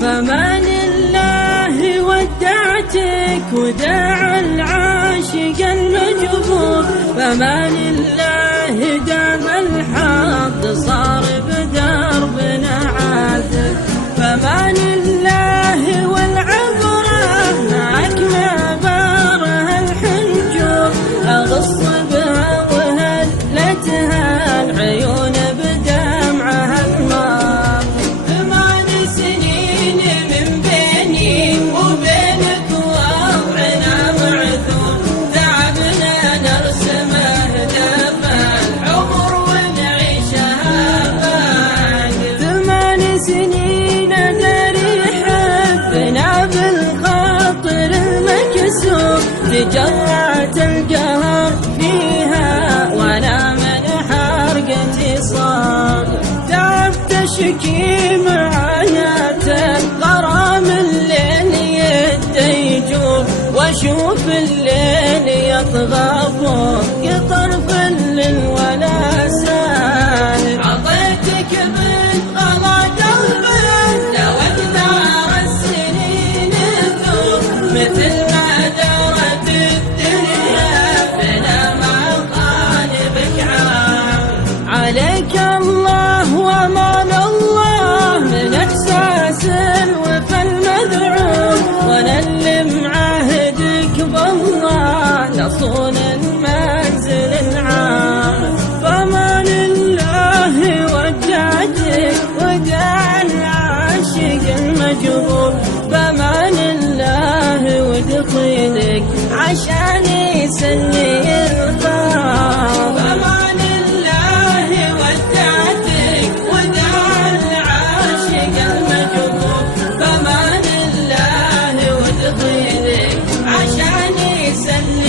فمان الله ودعتك وداع العاشق المجبور، فمان الله دام الحظ صار بدربنا عاذب، فمان الله والعبرة معك معبرها الحنجور، أغص بها وهلتها العيون بدمعها الماء. 8 سنين من بيني وبينك وضعنا معذور، تعبنا نرسم أهداف العمر ونعيشها بعد. 8 سنين داري حبنا بالخاطر المكسور، تجرعت القهر فيها وانا من حرقتي صار، تعبت اشكي معاناة الغرام الليل يديجور، واشوف الليل يطغى فوق طرف الولا سال. عطيتك بالغلا قلبك لو اقدر السنين تذوب، مثل ما دارت الدنيا بنا مع طالبك عام. عليك الله وامان الله من احساس الوفا المذعور، ونلم عهدك بالله نصون المنزل العام. فمان الله ودعتك وداع العاشق المجبور، فمان الله ودخيلك عشان يسلي الباب. فمان الله ودعتك وداع العاشق المجبور، فمان الله ودخيلك عشان يسلي